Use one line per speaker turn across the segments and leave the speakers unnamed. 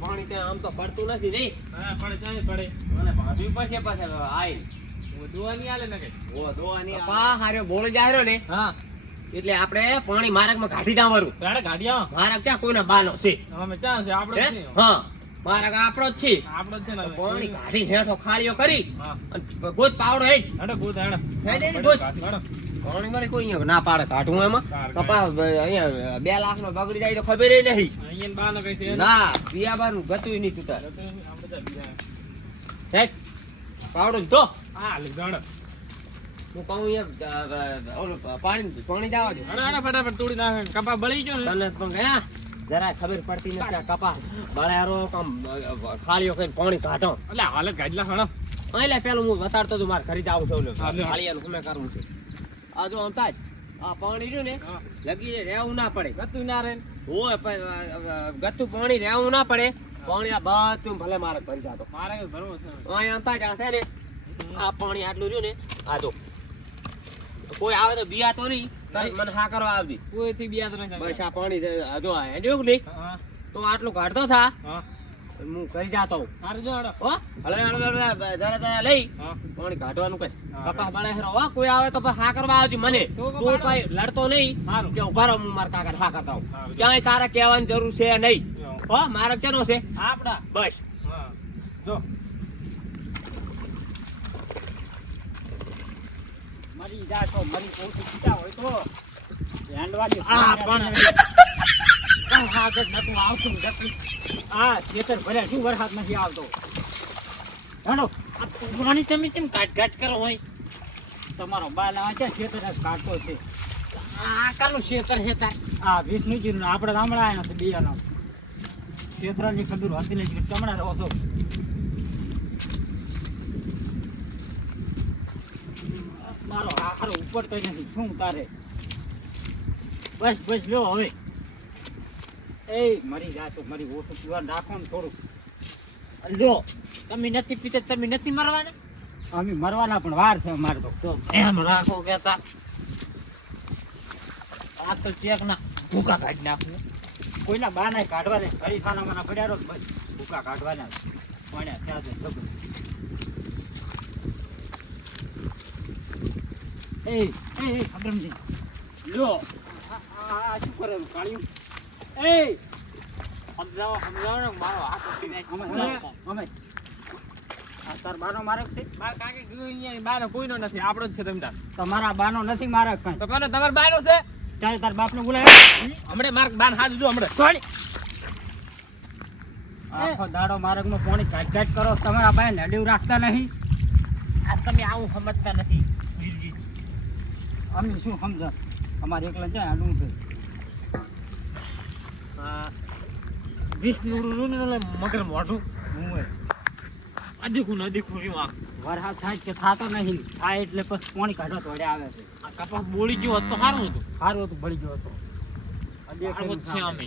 પાણી ત્યાં આમ તો પડતું નથી નહીં.
પડે ચાલે પડે.
અને ભાભી પાસે પાસે આઈ.
હું આલે ને
ઓ દોવાની પા હારે બોળ જાહેરો ને.
હા.
એટલે આપણે પાણી માર્ગમાં કાઢી દાવરું
તારે ગાડી આવો
માર્ગ ક્યાં? કોઈના બાનો છે.
અમે છે? આપણે
હા? માર્ગ આપણો જ છે.
આપણે જ છે ને
પાણી કાઢી હેઠો ખાળીઓ કરી. અને ગોદ પાવડો હે.
હેડો
હે, હે, હે. પાણી મારે કોઈ અહીંયા ના પાડે કાઢું એમાં.
કાર
કપાસ અહીંયા બે લાખ નો બગડી જાય તો ખબર નહીં.
ને કઈ છે. ને?
ગતું નહીં તું તાર
તો તો તો
પાવડો તો
હા હેડો.
હું કહું ઓલું પાણી પાણી દાવા દે.
ફટાફટ તોડી નાખે. કપા બળી ગયો ને.
તને પણ ગયા? જરા ખબર પડતી નથી કપા બળારો કામ ખાલીઓ કરીને પાણી કાઢો.
એટલે હાલત હેડો.
એટલે પેલું હું બતાડતો હતું મારે જ આવું છું
ખાલી.
ખાલીયાનું શું કરવું છે? આ જો અંતાજ આ પાણી રહ્યું ને લગીને રહેવું ના પડે.
ગતું ના રહે
હોય પણ ગતું પાણી રહેવું ના પડે. પાણી આ બધું ભલે મારે ભરી જાતો.
મારે કઈ ભરવું છે?
અહીંયા અમતા જ આ છે ને આ પાણી આટલું રહ્યું ને આ જો. કોઈ આવે તો બિયા તો નહીં તારી મને હા કરવા આવતી
કોઈથી બિયા તો નહીં
બસ આ પાણી જો આ હેડ્યું નહીં? તો આટલું કાઢતો થા.
હા
કરી જાતો હું
હારું જો હેડો.
હો? હળવે હળવે હળવે જરા જરા લઈ. પાણી કાઢવાનું કઈ. કપા બળે હેરો હો કોઈ આવે તો હા કરવા આવજો મને.
તું
કઈ લડતો નહીં કે ઊભા રહો હું મારા કાકા હા કરતા હું ક્યાંય તારે કહેવાની જરૂર છે નહીં. હો મારે ચેનો છે?
આપડા.
બસ.
જો.
મરી જા તો મરી પોતે પીતા હોય તો. હેન્ડવાડી
આ પણ
આગળ નતું આવતું. નથી આ ખેતર ભર્યા શું વરસાદ નથી આવતો? જાણો આ પાણી તમે કેમ કાટ કાટ કરો હોય? તમારો બાલ આ છે ખેતર કાઢતો છે?
આ કાનું છે હેતા
આ વિષ્ણુજી આપણે ગામડા આવ્યા નથી બિયાનો ખેતરની ખબર હતી નહીં ચમડા રહો છો. મારો આખરો ઉપર તો નથી શું તારે બસ બસ લો હવે. એ મરી તો, મરી ઓછું પીવા રાખો ને થોડું લો
તમે નથી પીતે તમે નથી મરવાના?
અમે મરવાના પણ વાર છે અમારે રાખો કહેતા આ તો ચેક ના ભૂકા કાઢી નાખવું કોઈના બાના કાઢવા નહીં ફરી ખાના માના પડ્યા રહો બસ. ભૂકા કાઢવાના પાણ્યા ત્યાં છે જબરું. એ એ એ અગ્રમજી લ્યો. આ શું કરે કાળિયું? એ સમજાવો સમજાવો ને મારો હાથ ઉઠી જાય અમે તાર બાનો મારક છે?
માર કાકે કીધું અહીંયા બાનો કોઈનો નથી આપણો જ છે તમ તાર
તમારા બાનો નથી મારક કાંઈ.
તો કોનો તમાર બાનો છે?
ત્યારે તાર બાપને બોલાય.
હમણે માર બાન હાથ દીધું હમણે. તોડી
આખો દાડો માર્ગમાં પાણી કાટ કાટ કરો તમારા પાસે નડ્યું રાખતા નહીં.
આ તમે આવું સમજતા નથી. વીરજી
અમે શું સમજ અમારે એકલા છે આડું છે?
નું મગર મોઢું.
હું.
અધીકું અધીકું રહ્યું આ.
વરસાદ થાય કે થાતો નહીં. થાય એટલે પછી પાણી કાઢવા તો આવે છે.
આ કપાસ બોળી ગયો હતો સારું હતું.
સારું હતું ભળી ગયો હતો.
છે અમે.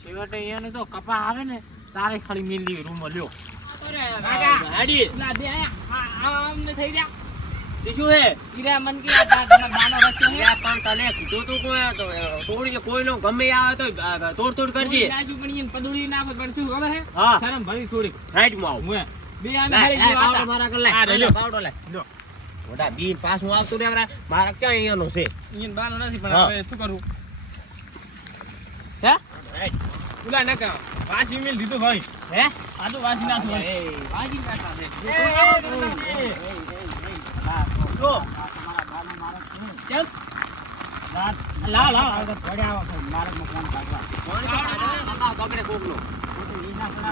છેવટે એને તો કપા આવે ને તારે ખાલી મિલી રૂમ લ્યો. બે અમને થઈ ગયા
બીજું હે
ઈરા મન કે આ બાનો રસ્તો છે
પણ તને કીધું તું કોઈ તો તોડીને કોઈનો ગમે આવે તો તોડ તોડ કરજે.
રાજુ પણ પદુડી નાખો પણ શું ખબર હે?
હા.
શરમ ભરી થોડીક.
હાઈટમાં આવ.
મુએ બે આને
લાય,
ખાલી
લાય,
જેવા
પાવડો મારા કર પાવડો બીન પાછું આવતું રે. મારા ક્યાં અહીંયાનો છે?
ઈયન બાનો નથી પણ હવે શું કરું?
હે?
ઉલા ના કર વાસી મિલ દીધું ભાઈ
હે?
આ તો વાસી
છે. જો, કેમ?
લાવ લાવ પડ્યા માર્ગમાં પાણી કાઢવા
પાણી તો કાઢવાના, બગડે કોકનો.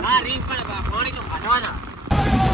ના.
રીંગ પડે, બા, પાણી તો કાઢવાના.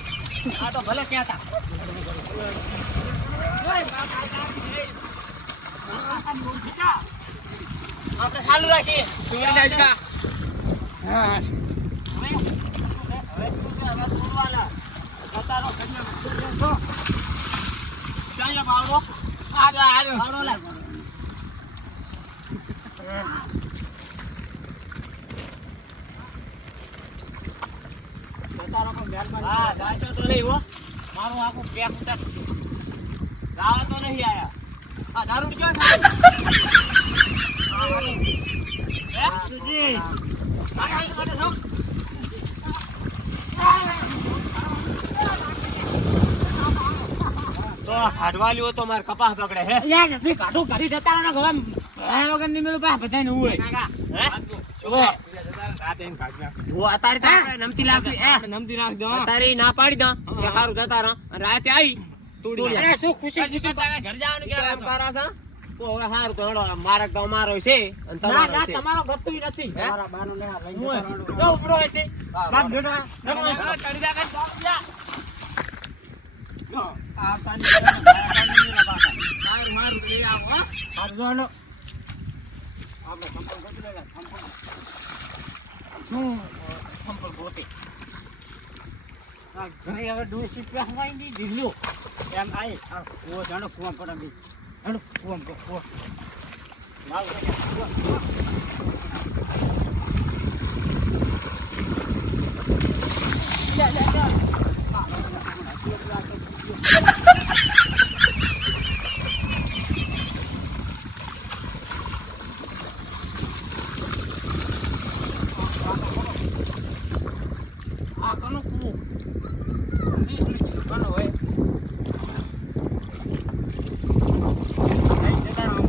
આ તો
ભલે કહેતા
આપણે ચાલુ રાખીએ
હા
ચાલ લે પાવડો.
આ આ
પાવડો લે.
તારો મહેરબાની
હા, તો નહીં હો.
મારું આખું પેક ઉતાર
તો નહીં આયા. આ દારૂ ક્યાં થાય હે? સુજી. મારે માટે. તો હાડવાલીઓ તો મારે કપાસ પકડે હે
યાર નથી કાઢું કરી જતા રહો ને ગવા ભયા વગરની મેલું પા બધાને હોય
હે? જો, જો અત્યારે તો નમતી લાગવી એ
નમતી નાખ દો
અત્યારે ના પાડી દો. કે હારું જતા રહો. રાતે આવી તોડી
અરે શું ખુશી ખુશી? ઘર જવાનું
ઈ એમ કરા છે? તો હવે હારું તો હેડો મારે તો અમારો છે અને
ના
તમારો
ના
છે.
તમારો ગતું નથી.
હે?
તમારા ને હાથ લઈને
હું
જતા રહો.
જો ઉપડો હોય તે.
બાપ બેટા આ તાની મારા ના બાપા.
હારું હારું લઈ આવો હો.
જો આપણે સંપલ ગતું લેલા સંપલ શું સંપર્ક ગોતે ઘરે હવે ડોસી પહેવાઈ નહીં ઢીલ્યો એમ આય આ કુવો જાણો કુવા પડે બી હેડો કુવા કુવા માલ કુવા કુવા લે લે લે આ કનો કુવો વીસ મિનિટ કનો હોય નહીં જતા રહો.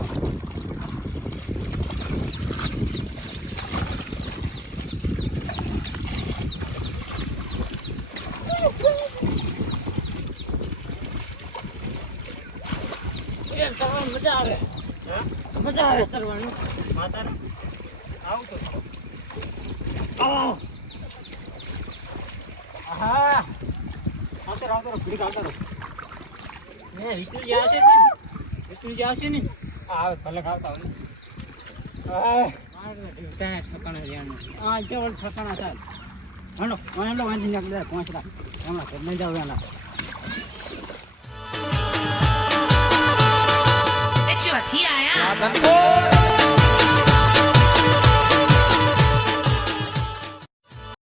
એમ કરવાની મજા આવે. મજા આવે તરવાની. માતા આવું તો. હા આવતો આવતો ઘડીક આવતો. ને વિષ્ણુજી આવશે ને વિષ્ણુજી આવશે ને આવે ભલે આવતા આવે ત્યાં ઠકાણા રહ્યા હા કેવળ ઠકાણા થાય હાલો હાલો વાંધી નાખ પહોંચતા. હમણાં નહીં જાવ
વધી આયા.